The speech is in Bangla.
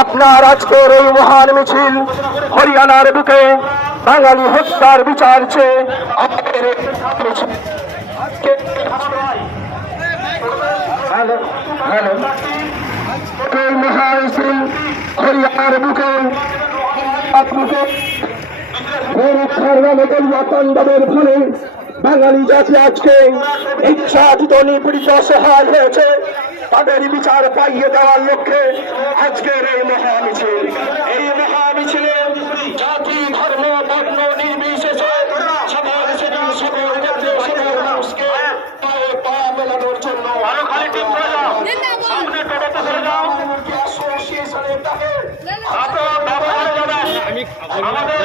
আপনার আজকের এই মহান মিছিল হরিয়ানার বুকে বাঙালি হত্যার বিচার চেয়ে আমাদের মহামিছিল হরিয়ানার বুকে তাণ্ডবের ফলে বাঙালি জাতি আজকে ইচ্ছাকৃত নিপীড়িত অসহায় হয়েছে। তাদের বিচার পাইয়ে দেওয়ার লক্ষ্যে আজকের এই মহামিছিল। এই মহামিছিলে জাতি ধর্ম বর্ণ নির্বিশেষে সকল শ্রেণীর সকল জাতীয় সকল মানুষকে পা মেলানোর জন্য অ্যাসোসিয়েশনের ডাকে আমাদের